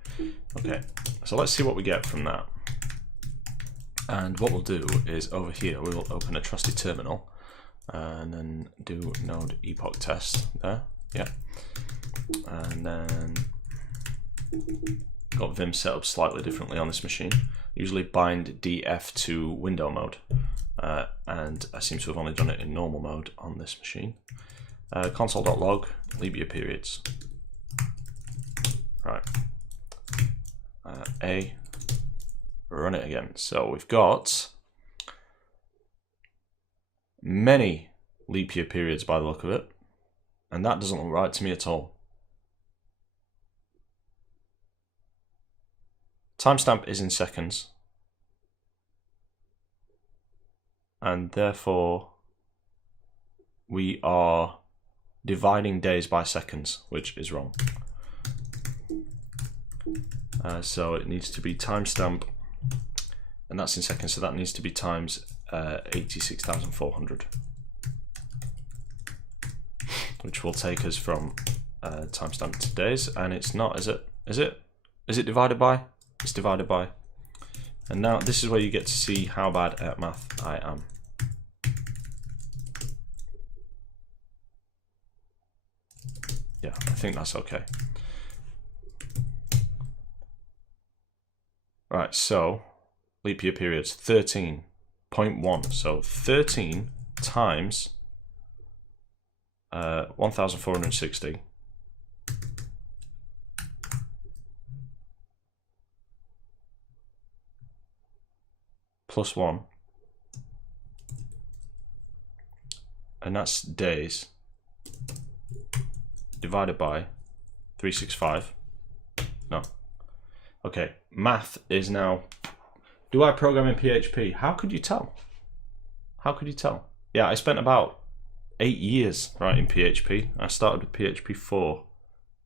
Okay, so let's see what we get from that. And what we'll do is over here, we will open a trusty terminal and then do node epoch test there. Yeah. And then got Vim set up slightly differently on this machine. Usually bind df to window mode. And I seem to have only done it in normal mode on this machine. Console.log, leap year periods. Right. Run it again. So we've got many leap year periods by the look of it. And that doesn't look right to me at all. Timestamp is in seconds. And therefore, we are dividing days by seconds, which is wrong. So it needs to be timestamp, and that's in seconds, so that needs to be times 86,400, which will take us from timestamp to days, and it's not, is it? Is it divided by? It's divided by. And now this is where you get to see how bad at math I am. Yeah, I think that's okay. Right, so leap year periods 13.1. So 13 times 1,460 plus 1 and that's days, divided by 365. No. Okay, math is now... Do I program in PHP? How could you tell? How could you tell? Yeah, I spent about 8 years writing PHP. I started with PHP 4.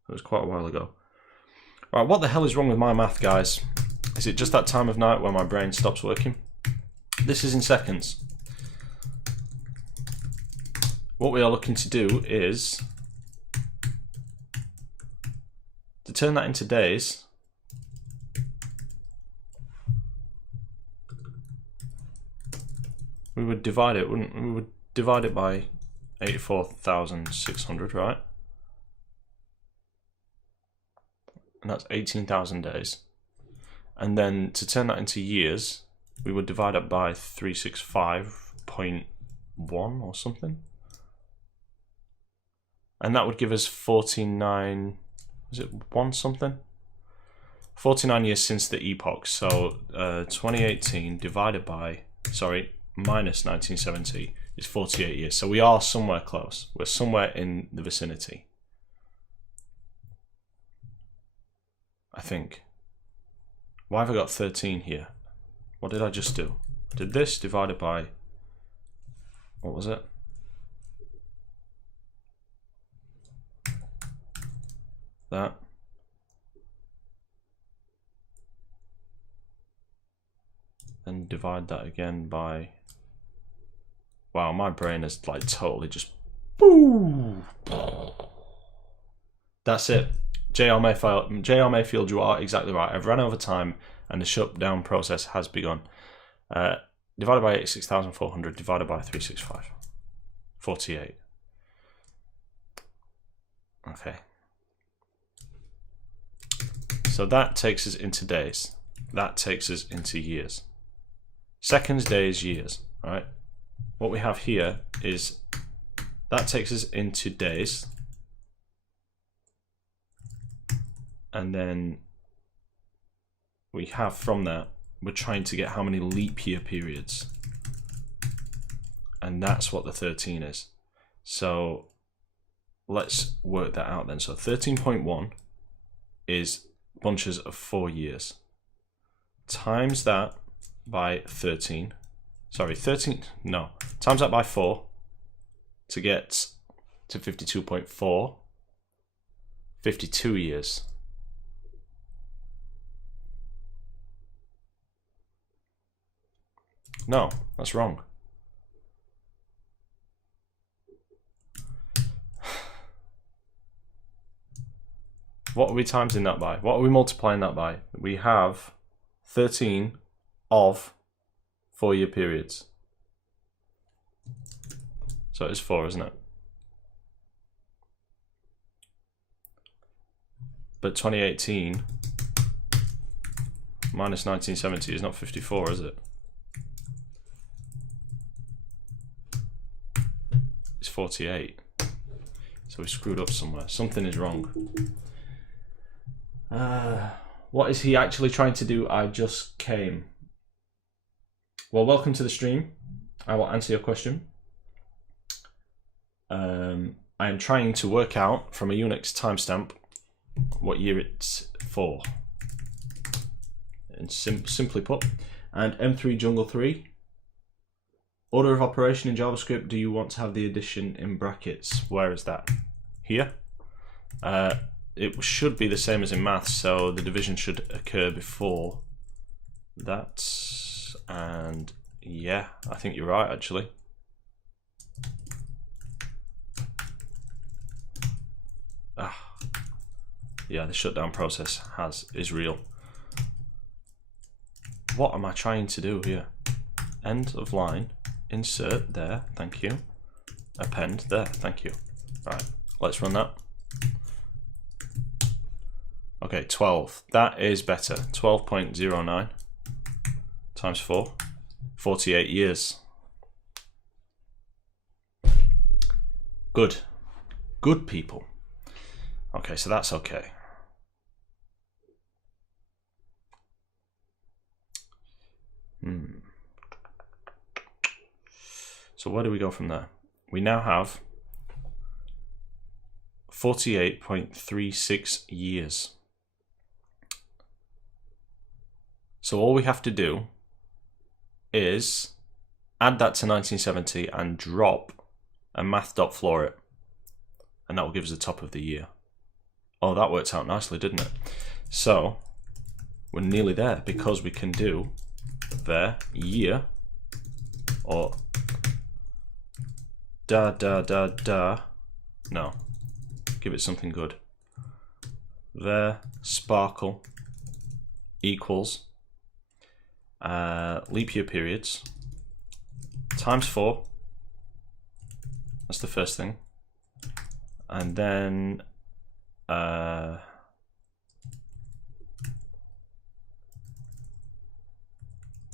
It was quite a while ago. Right, what the hell is wrong with my math, guys? Is it just that time of night where my brain stops working? This is in seconds. What we are looking to do is to turn that into days. We would divide it, wouldn't we? We would divide it by 84,600, right? And that's 18,000 days. And then to turn that into years, we would divide it by 365.1 or something. And that would give us 49, is it 1 something? 49 years since the epoch. So 2018 divided by, sorry, minus 1970 is 48 years. So we are somewhere close. We're somewhere in the vicinity, I think. Why have I got 13 here? What did I just do? Did this divided by, what was it? That. Then divide that again by, wow, my brain is like totally just boom. That's it. J.R. Mayfield, you are exactly right. I've run over time and the shutdown process has begun. Divided by 86,400 divided by 365. 48. Okay. So that takes us into days. That takes us into years. Seconds, days, years, right? What we have here is that takes us into days. And then we have from that, we're trying to get how many leap year periods. And that's what the 13 is. So let's work that out then. So 13.1 is bunches of 4 years. Times that by 13. Sorry, 13, no. Times that by 4 to get to 52.4. 52 years. No, that's wrong. What are we timesing that by? What are we multiplying that by? We have 13 of 4 year periods. So it's 4, isn't it? But 2018 minus 1970 is not 54, is it? It's 48. So we screwed up somewhere. Something is wrong. What is he actually trying to do? I just came. Well, welcome to the stream. I will answer your question. I am trying to work out from a Unix timestamp what year it's for. And simply put, and M3 Jungle 3. Order of operation in JavaScript, do you want to have the addition in brackets? Where is that? Here? It should be the same as in maths, so the division should occur before that. And yeah, I think you're right actually. Yeah, the shutdown process is real. What am I trying to do here? End of line, insert there, thank you. Append there, thank you. Right, let's run that. Okay, 12. That is better. 12.09 times 4. 48 years. Good. Good people. Okay, so that's okay. So where do we go from there? we now have 48.36 years. So all we have to do is add that to 1970 and drop a math dot floor it, and that will give us the top of the year. Oh, that worked out nicely, didn't it? So we're nearly there, because we can do the year, or no, give it something good. The sparkle equals leap year periods times 4. That's the first thing. And then add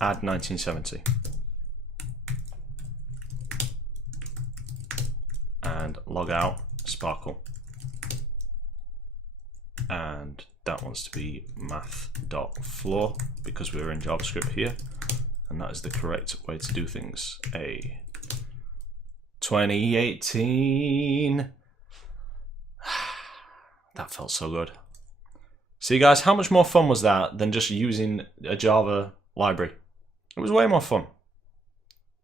1970. And log out sparkle. And that wants to be math.floor because we're in JavaScript here, and that is the correct way to do things. 2018. That felt so good. See guys, how much more fun was that than just using a Java library? It was way more fun.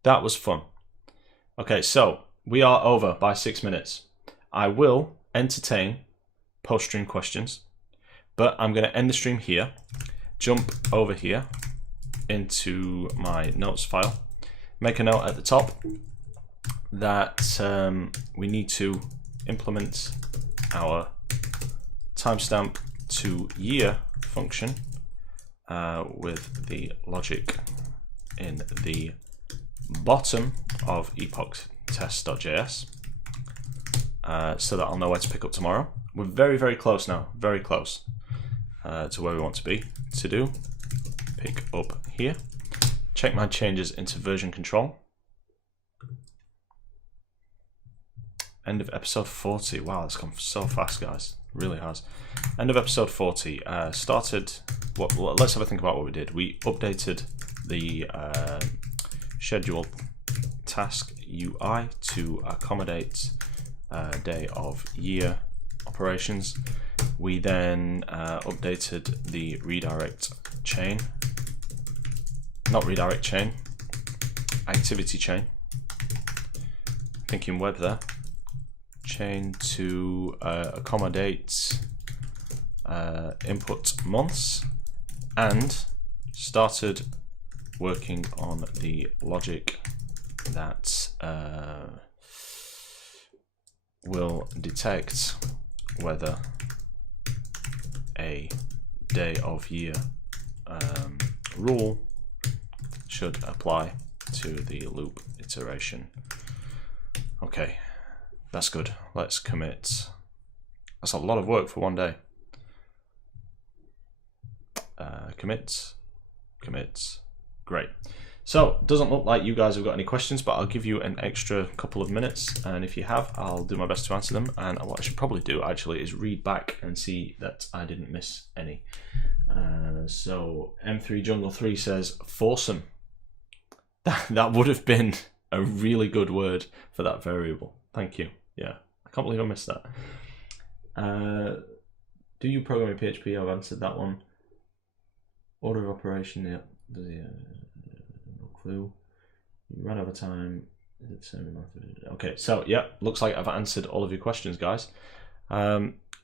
That was fun. Okay, so we are over by 6 minutes. I will entertain post-stream questions, but I'm going to end the stream here, jump over here into my notes file, make a note at the top that we need to implement our timestamp to year function with the logic in the bottom of epoch test.js so that I'll know where to pick up tomorrow. We're very, very close now, very close to where we want to be. To do, pick up here, check my changes into version control. End of episode 40. Wow, that's gone so fast, guys. It really has. End of episode 40. Started. Let's have a think about what we did. We updated the schedule task UI to accommodate day of year operations. We then updated the redirect chain. Not redirect chain. Activity chain. Thinking web there. Chain to accommodate input months, and started working on the logic that will detect whether a day of year rule should apply to the loop iteration. Okay. That's good. Let's commit. That's a lot of work for one day. Commit. Great. So, doesn't look like you guys have got any questions, but I'll give you an extra couple of minutes, and if you have, I'll do my best to answer them. And what I should probably do actually is read back and see that I didn't miss any. So M3 Jungle 3 says foursome. That would have been a really good word for that variable. Thank you. Yeah, I can't believe I missed that. Do you program in PHP? I've answered that one. Order of operation, yeah. No clue. You ran out of time. Okay, so yeah, looks like I've answered all of your questions, guys.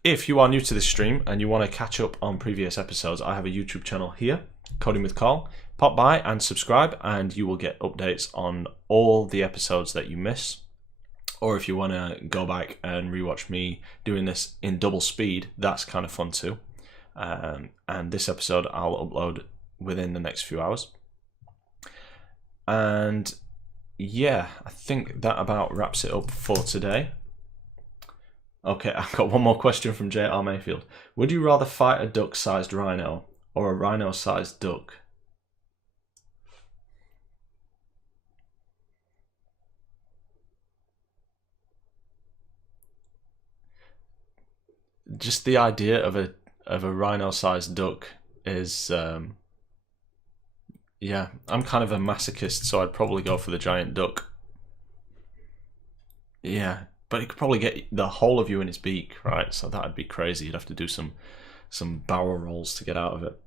If you are new to this stream and you want to catch up on previous episodes, I have a YouTube channel here, Coding with Carl. Pop by and subscribe, and you will get updates on all the episodes that you miss. Or if you want to go back and rewatch me doing this in double speed, that's kind of fun too. And this episode I'll upload within the next few hours. And yeah, I think that about wraps it up for today. Okay, I've got one more question from J.R. Mayfield. Would you rather fight a duck-sized rhino or a rhino-sized duck? Just the idea of a rhino-sized duck is, yeah, I'm kind of a masochist, so I'd probably go for the giant duck. Yeah, but it could probably get the whole of you in its beak, right? So that'd be crazy. You'd have to do some barrel rolls to get out of it.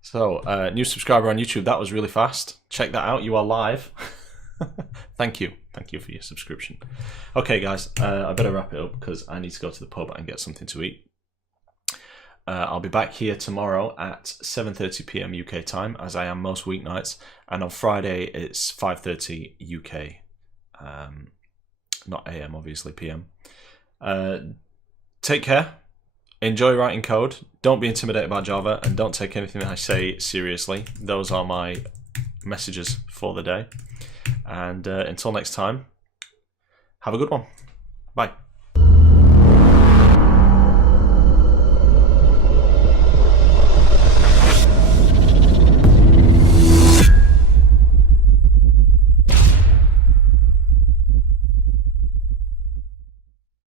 So, new subscriber on YouTube. That was really fast. Check that out. You are live. Thank you. Thank you for your subscription. Okay, guys, I better wrap it up because I need to go to the pub and get something to eat. I'll be back here tomorrow at 7:30 p.m. UK time, as I am most weeknights, and on Friday it's 5:30 UK, not AM, obviously PM. Take care. Enjoy writing code. Don't be intimidated by Java, and don't take anything that I say seriously. Those are my messages for the day. And until next time, have a good one. Bye.